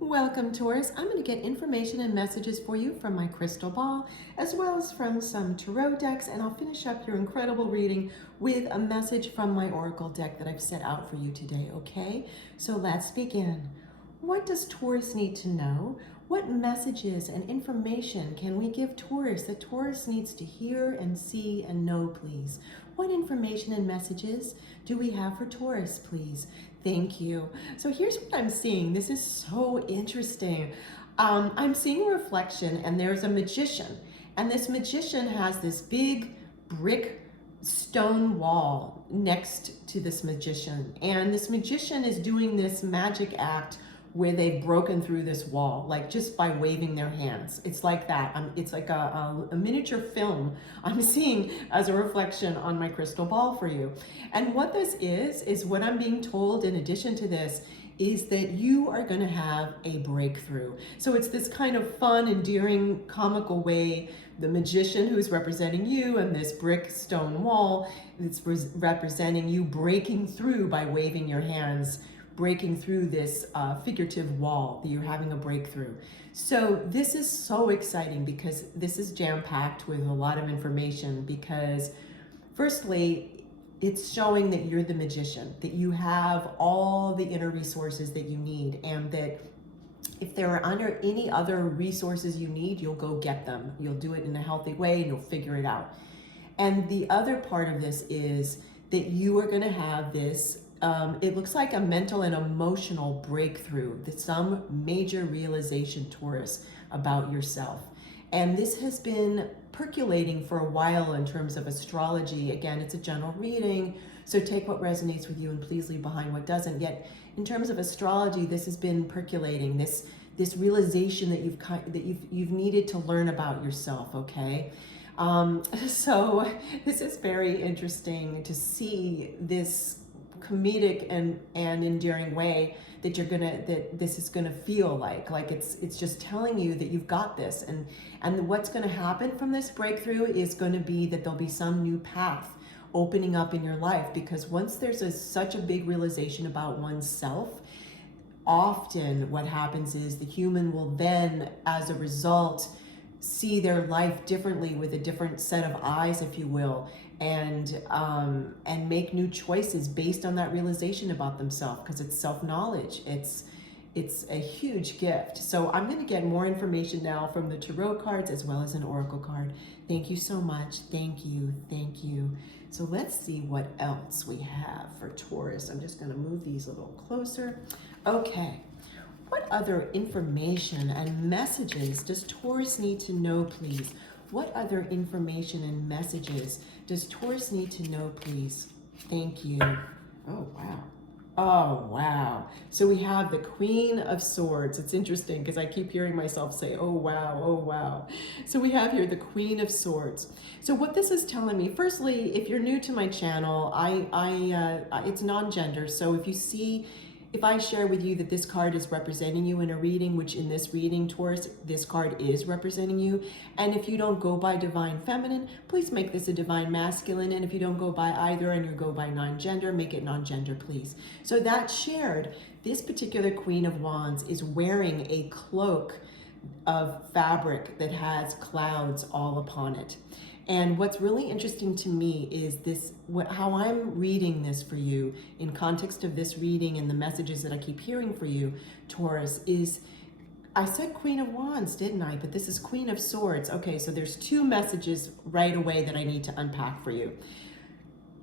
Welcome, Taurus. I'm going to get information and messages for you from my crystal ball, as well as from some tarot decks, and I'll finish up your incredible reading with a message from my oracle deck that I've set out for you today, okay? So let's begin. What does Taurus need to know? What messages and information can we give Taurus that Taurus needs to hear and see and know, please? What information and messages do we have for Taurus, please? Thank you. So here's what I'm seeing. This is so interesting. I'm seeing a reflection, and there's a magician. And this magician has this big brick stone wall next to this magician. And this magician is doing this magic act where they've broken through this wall, like just by waving their hands. It's like that. It's like a miniature film I'm seeing as a reflection on my crystal ball for you. And what this is what I'm being told in addition to this is that you are going to have a breakthrough. So it's this kind of fun, endearing, comical way. The magician who's representing you and this brick stone wall, it's representing you breaking through by waving your hands, breaking through this figurative wall, that you're having a breakthrough. So this is so exciting because this is jam-packed with a lot of information, because firstly, it's showing that you're the magician, that you have all the inner resources that you need, and that if there are under any other resources you need, you'll go get them. You'll do it in a healthy way and you'll figure it out. And the other part of this is that you are going to have this it looks like a mental and emotional breakthrough, that some major realization, Taurus, about yourself. And this has been percolating for a while in terms of astrology. Again, it's a general reading, so take what resonates with you and please leave behind what doesn't. Yet, in terms of astrology, this has been percolating, this realization that you've needed to learn about yourself, okay? So this is very interesting to see this comedic and endearing way that that this is gonna feel like it's just telling you that you've got this, and what's gonna happen from this breakthrough is going to be that there'll be some new path opening up in your life, because once there's such a big realization about oneself, often what happens is the human will then, as a result, see their life differently with a different set of eyes, if you will, and make new choices based on that realization about themselves, because it's self-knowledge. It's a huge gift. So I'm going to get more information now from the tarot cards as well as an oracle card. Thank you so much. Thank you. Thank you. So let's see what else we have for Taurus. I'm just going to move these a little closer. Okay. What other information and messages does Taurus need to know, please? What other information and messages does Taurus need to know, please? Thank you. Oh, wow. Oh, wow. So we have the Queen of Swords. It's interesting because I keep hearing myself say, oh, wow, oh, wow. So we have here the Queen of Swords. So what this is telling me, firstly, if you're new to my channel, it's non-gender. So if I share with you that this card is representing you in a reading, which in this reading, Taurus, this card is representing you. And if you don't go by divine feminine, please make this a divine masculine. And if you don't go by either and you go by non-gender, make it non-gender, please. So that shared, this particular Queen of Wands is wearing a cloak of fabric that has clouds all upon it. And what's really interesting to me is how I'm reading this for you in context of this reading and the messages that I keep hearing for you, Taurus, is, I said Queen of Wands, didn't I? But this is Queen of Swords. Okay, so there's two messages right away that I need to unpack for you.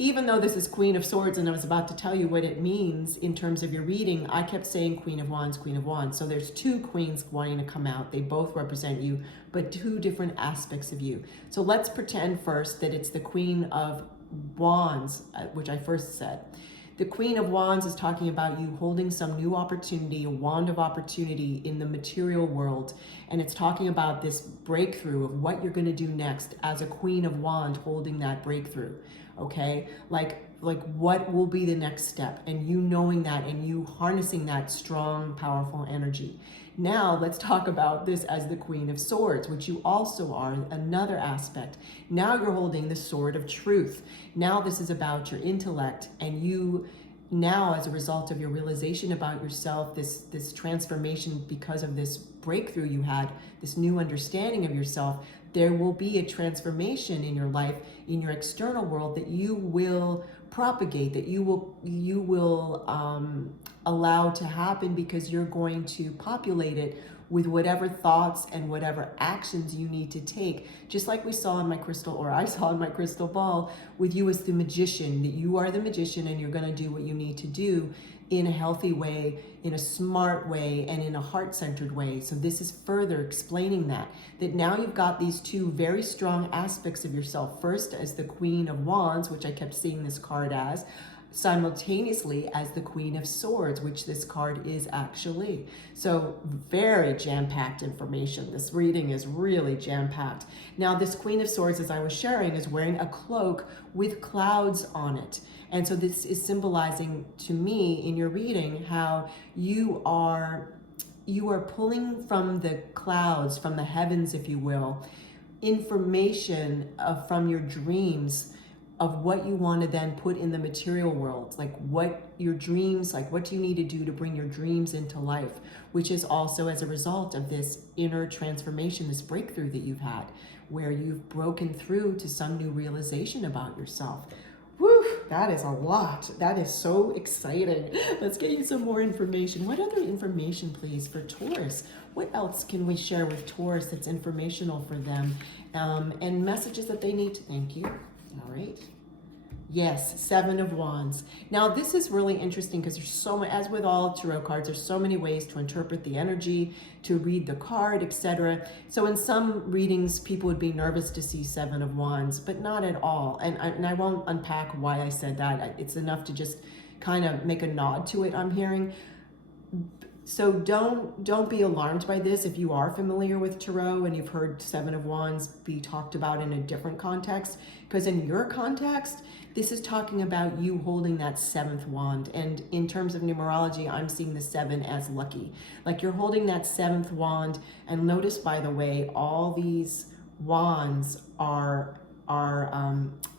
Even though this is Queen of Swords and I was about to tell you what it means in terms of your reading, I kept saying Queen of Wands, Queen of Wands. So there's two queens wanting to come out. They both represent you, but two different aspects of you. So let's pretend first that it's the Queen of Wands, which I first said. The Queen of Wands is talking about you holding some new opportunity, a wand of opportunity in the material world. And it's talking about this breakthrough of what you're going to do next as a Queen of Wands holding that breakthrough. Okay, like what will be the next step, and you knowing that and you harnessing that strong, powerful energy. Now let's talk about this as the Queen of Swords, which you also are, another aspect. Now you're holding the sword of truth. Now this is about your intellect and you now, as a result of your realization about yourself, this transformation because of this breakthrough you had, this new understanding of yourself, there will be a transformation in your life, in your external world, that you will propagate, that you will allow to happen, because you're going to populate it with whatever thoughts and whatever actions you need to take. Just like we saw in my crystal, or I saw in my crystal ball, with you as the magician, that you are the magician and you're going to do what you need to do in a healthy way, in a smart way, and in a heart-centered way. So this is further explaining that now you've got these two very strong aspects of yourself. First, as the Queen of Wands, which I kept seeing this card as, simultaneously as the Queen of Swords, which this card is actually. So very jam-packed information. This reading is really jam-packed. Now, this Queen of Swords, as I was sharing, is wearing a cloak with clouds on it. And so this is symbolizing to me in your reading how you are pulling from the clouds, from the heavens, if you will, information from your dreams of what you want to then put in the material world, like what your dreams, like what do you need to do to bring your dreams into life, which is also as a result of this inner transformation, this breakthrough that you've had, where you've broken through to some new realization about yourself. Whew, that is a lot. That is so exciting. Let's get you some more information. What other information, please, for Taurus? What else can we share with Taurus that's informational for them, and messages that they need to? Thank you. All right. Yes, Seven of Wands. Now, this is really interesting because there's so much, as with all tarot cards, there's so many ways to interpret the energy, to read the card, etc. So in some readings, people would be nervous to see Seven of Wands, but not at all. And I won't unpack why I said that. It's enough to just kind of make a nod to it, I'm hearing. So don't be alarmed by this if you are familiar with tarot and you've heard Seven of Wands be talked about in a different context, because in your context, this is talking about you holding that seventh wand. And in terms of numerology, I'm seeing the 7 as lucky. Like you're holding that 7th wand. And notice, by the way, all these wands are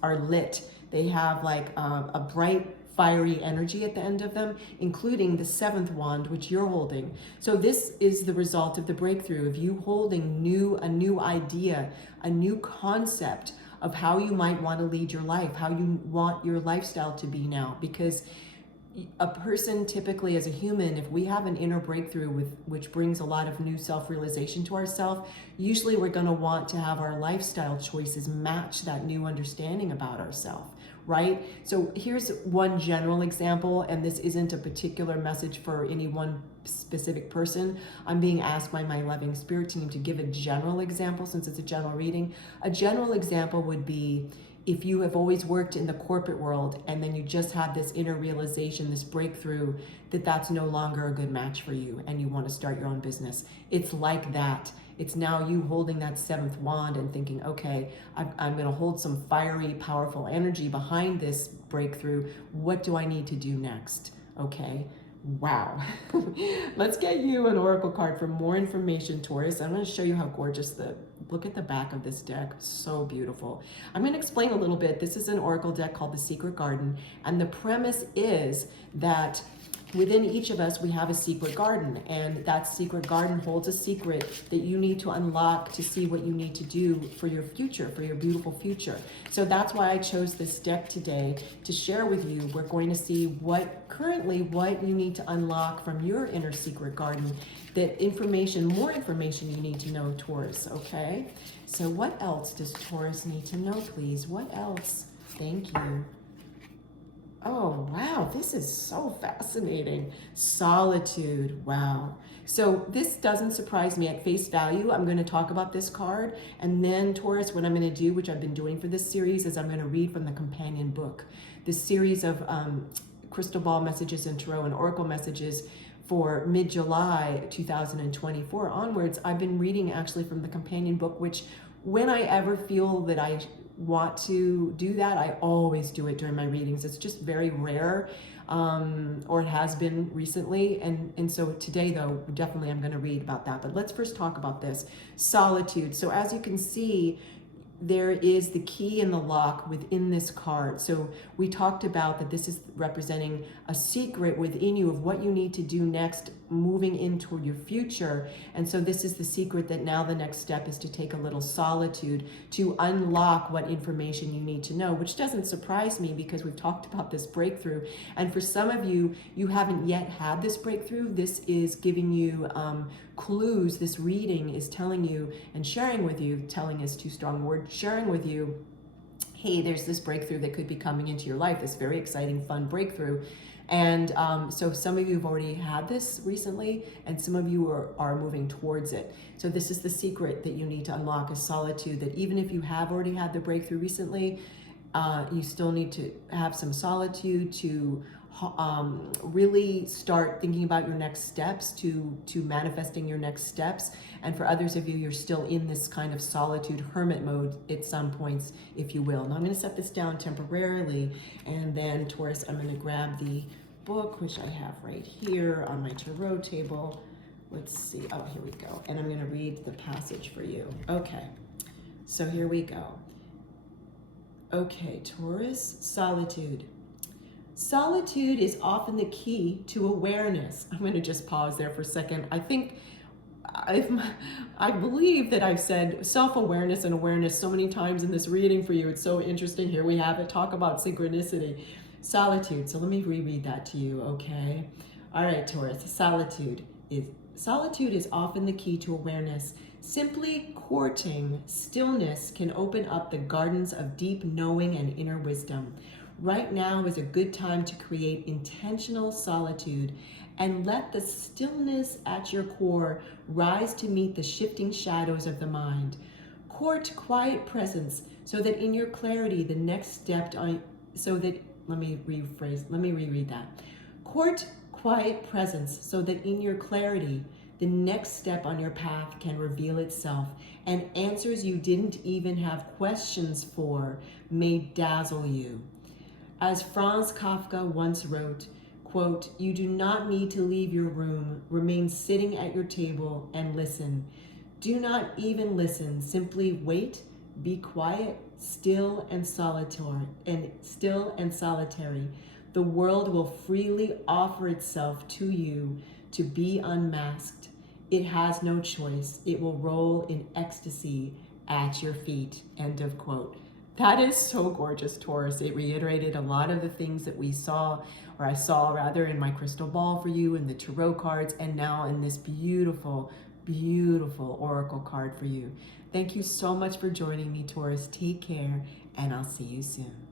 lit. They have like a bright, fiery energy at the end of them, including the 7th wand, which you're holding. So this is the result of the breakthrough of you holding a new idea, a new concept of how you might want to lead your life, how you want your lifestyle to be now. Because a person typically, as a human, if we have an inner breakthrough which brings a lot of new self-realization to ourselves, usually we're going to want to have our lifestyle choices match that new understanding about ourselves. Right? So here's one general example, and this isn't a particular message for any one specific person. I'm being asked by my loving spirit team to give a general example since it's a general reading. A general example would be if you have always worked in the corporate world and then you just had this inner realization, this breakthrough, that that's no longer a good match for you and you want to start your own business. It's like that. It's now you holding that 7th wand and thinking, okay, I'm going to hold some fiery, powerful energy behind this breakthrough. What do I need to do next? Okay. Wow. Let's get you an oracle card for more information, Taurus. I'm going to show you how gorgeous look at the back of this deck. So beautiful. I'm going to explain a little bit. This is an oracle deck called the Secret Garden. And the premise is that within each of us, we have a secret garden, and that secret garden holds a secret that you need to unlock to see what you need to do for your future, for your beautiful future. So that's why I chose this deck today to share with you. We're going to see what you need to unlock from your inner secret garden, more information you need to know, Taurus, okay? So what else does Taurus need to know, please? What else? Thank you. Oh, wow, this is so fascinating. Solitude, wow. So this doesn't surprise me at face value. I'm going to talk about this card, and then Taurus, what I'm going to do, which I've been doing for this series, is I'm going to read from the companion book. This series of crystal ball messages and tarot and oracle messages for mid-July 2024 onwards, I've been reading actually from the companion book, which when I ever feel that I want to do that, I always do it during my readings. It's just very rare, or it has been recently. And so today, though, definitely I'm going to read about that. But let's first talk about this solitude. So as you can see, there is the key in the lock within this card. So we talked about that this is representing a secret within you of what you need to do next, moving in toward your future. And so this is the secret, that now the next step is to take a little solitude to unlock what information you need to know, which doesn't surprise me because we've talked about this breakthrough. And for some of you, you haven't yet had this breakthrough. This is giving you clues. This reading is telling you and sharing with you, telling is too strong a word, sharing with you, hey, there's this breakthrough that could be coming into your life, this very exciting, fun breakthrough. And so some of you have already had this recently, and some of you are moving towards it. So this is the secret that you need to unlock, is solitude, that even if you have already had the breakthrough recently, you still need to have some solitude to really start thinking about your next steps, to manifesting your next steps. And for others of you, you're still in this kind of solitude, hermit mode at some points, if you will. Now I'm going to set this down temporarily, and then Taurus, I'm going to grab the book, which I have right here on my tarot table. Let's see. Oh, here we go. And I'm going to read the passage for you. Okay. So here we go. Okay, Taurus, solitude. Solitude is often the key to awareness. I'm going to just pause there for a second. I believe that I've said self-awareness and awareness so many times in this reading for you. It's so interesting. Here we have it. Talk about synchronicity. Solitude. So let me reread that to you, okay? All right, Taurus. Solitude is often the key to awareness. Simply courting stillness can open up the gardens of deep knowing and inner wisdom. Right now is a good time to create intentional solitude and let the stillness at your core rise to meet the shifting shadows of the mind. Court quiet presence so that in your clarity, the next step let me reread that. Court quiet presence so that in your clarity, the next step on your path can reveal itself, and answers you didn't even have questions for may dazzle you. As Franz Kafka once wrote, quote, "You do not need to leave your room. Remain sitting at your table and listen. Do not even listen. Simply wait, be quiet, still and solitary. The world will freely offer itself to you to be unmasked. It has no choice. It will roll in ecstasy at your feet." End of quote. That is so gorgeous, Taurus. It reiterated a lot of the things that we saw, or I saw rather, in my crystal ball for you, in the tarot cards, and now in this beautiful, beautiful oracle card for you. Thank you so much for joining me, Taurus. Take care, and I'll see you soon.